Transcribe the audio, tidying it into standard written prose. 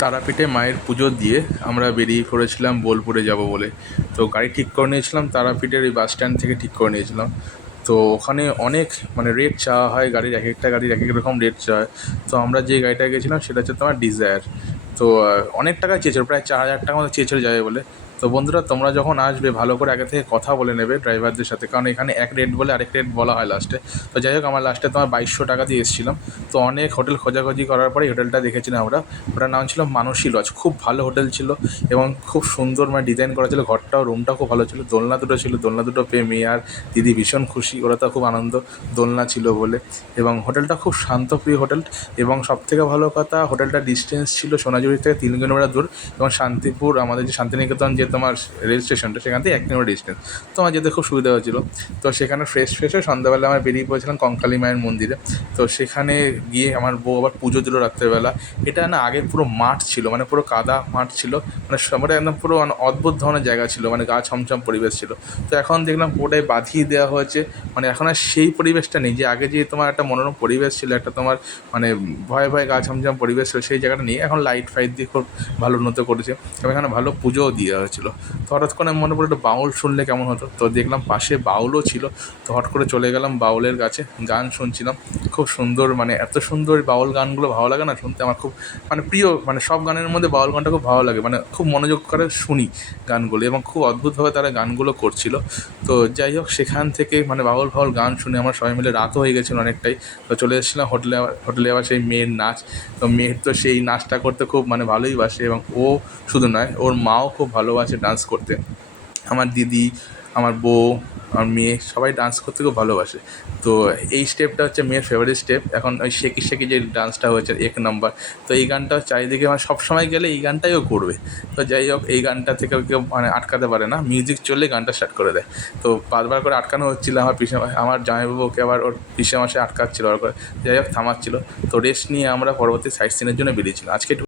তারাপীঠে মায়ের পুজো দিয়ে আমরা বেরিয়ে পড়েছিলাম বোলপুরে যাব বলে। তো গাড়ি ঠিক করে নিয়েছিলাম, তারাপীঠের এই বাস স্ট্যান্ড থেকে ঠিক করে নিয়েছিলাম। তো ওখানে অনেক রেট চাওয়া হয় গাড়ির, এক একটা গাড়ির এক এক রকম রেট চাওয়া হয়। তো আমরা যে গাড়িটায় গেছিলাম সেটা হচ্ছে তোমার ডিজায়ার। তো অনেক টাকা চেয়েছিল, প্রায় 4,000 টাকা মতো চেয়েছিল যাবে বলে। তো বন্ধুরা, তোমরা যখন আসবে ভালো করে আগে থেকে কথা বলে নেবে ড্রাইভারদের সাথে, কারণ এখানে এক রেট বলে আরেক রেট বলা হয় লাস্টে। তো যাই হোক, আমার লাস্টে তোমার 2,200 টাকা দিয়ে এসেছিলাম। তো অনেক হোটেল খোঁজাখুঁজি করার পরে হোটেলটা দেখেছিলাম আমরা। ওটার নাম ছিল মানসী লজ। খুব ভালো হোটেল ছিল এবং খুব সুন্দর ডিজাইন করা ছিল ঘরটাও, রুমটাও খুব ভালো ছিল। দোলনা দুটো ছিল, দোলনা দুটো পেয়ে মেয়ে আর দিদি ভীষণ খুশি, ওরা তো খুব আনন্দ দোলনা ছিল বলে। এবং হোটেলটা খুব শান্তপ্রিয় হোটেল। এবং সবথেকে ভালো কথা, হোটেলটার ডিস্টেন্স ছিল সোনাঝুরি থেকে 3 কিলোমিটার দূর, এবং শান্তিপুর আমাদের যে শান্তিনিকেতন যে তোমার রেল স্টেশনটা, সেখান থেকে 1 কিলোমিটার ডিস্টেন্স। তো আমার যেতে খুব সুবিধা হয়েছিলো। তো সেখানে ফ্রেশ হয়ে সন্ধ্যাবেলা আমরা বেরিয়ে পড়েছিলাম কঙ্কালী মায়ের মন্দিরে। তো সেখানে গিয়ে আমার বউ আবার পুজো দিল রাত্রেবেলা। এটা না আগে পুরো মাঠ ছিল, পুরো কাদা মাঠ ছিল, সবাই একদম পুরো অদ্ভুত ধরনের জায়গা ছিল, গা ছমছম পরিবেশ ছিল। তো এখন দেখলাম পুরোটাই বাঁধিয়ে দেওয়া হয়েছে। এখন আর সেই পরিবেশটা নেই যে আগে যে তোমার একটা মনোরম পরিবেশ ছিল, একটা তোমার ভয়ে ভয়ে গা ছমছম পরিবেশ ছিল, সেই জায়গাটা নেই। এখন লাইট ফাইট দিয়ে খুব ভালো উন্নত করেছে এবং এখানে ভালো পুজোও দেওয়া হয়েছিল। তো হঠাৎ করে মনে পড়লো একটু বাউল শুনলে কেমন হতো। তো দেখলাম পাশে বাউলও ছিল। তো হট করে চলে গেলাম বাউলের কাছে, গান শুনছিলাম। খুব সুন্দর, এত সুন্দর বাউল গানগুলো ভালো লাগে না শুনতে, আমার খুব প্রিয়। সব গানের মধ্যে বাউল গানটা খুব ভালো লাগে, খুব মনোযোগ করে শুনি গানগুলো, এবং খুব অদ্ভুতভাবে তারা গানগুলো করছিল। তো যাই হোক, সেখান থেকে বাউল ফাউল গান শুনে আমরা সবাই মিলে, রাতও হয়ে গেছিলো অনেকটাই। তো চলে এসেছিলাম হোটেলে আবার সেই মেয়ের নাচ। তো মেয়ের তো সেই নাচটা করতে খুব ভালোই বাসে, এবং ও শুধু নয়, ওর মাও খুব ভালোবাসে ডান্স করতে। আমার দিদি, আমার বউ, আমার মেয়ে সবাই ডান্স করতে খুব ভালোবাসে। তো এই স্টেপটা হচ্ছে মেয়ের ফেভারিট স্টেপ। এখন ওই শেকি শেকি যে ডান্সটা হয়েছে 1 নম্বর, তো এই গানটা চারিদিকে সবসময় গেলে এই গানটাই ও করবে। তো যাই হোক, এই গানটা থেকে কেউ আটকাতে পারে না, মিউজিক চললে গানটা স্টার্ট করে দেয়। তো বারবার করে আটকানো হচ্ছিলো, আমার জামাইবাবুকে আবার ওর পিসেমশাই আটকাচ্ছিলো, যাই হোক থামাচ্ছিলো। তো রেস্ট নিয়ে আমরা পরবর্তী সাইট সিনের জন্য বেরিয়েছিলাম আজকে।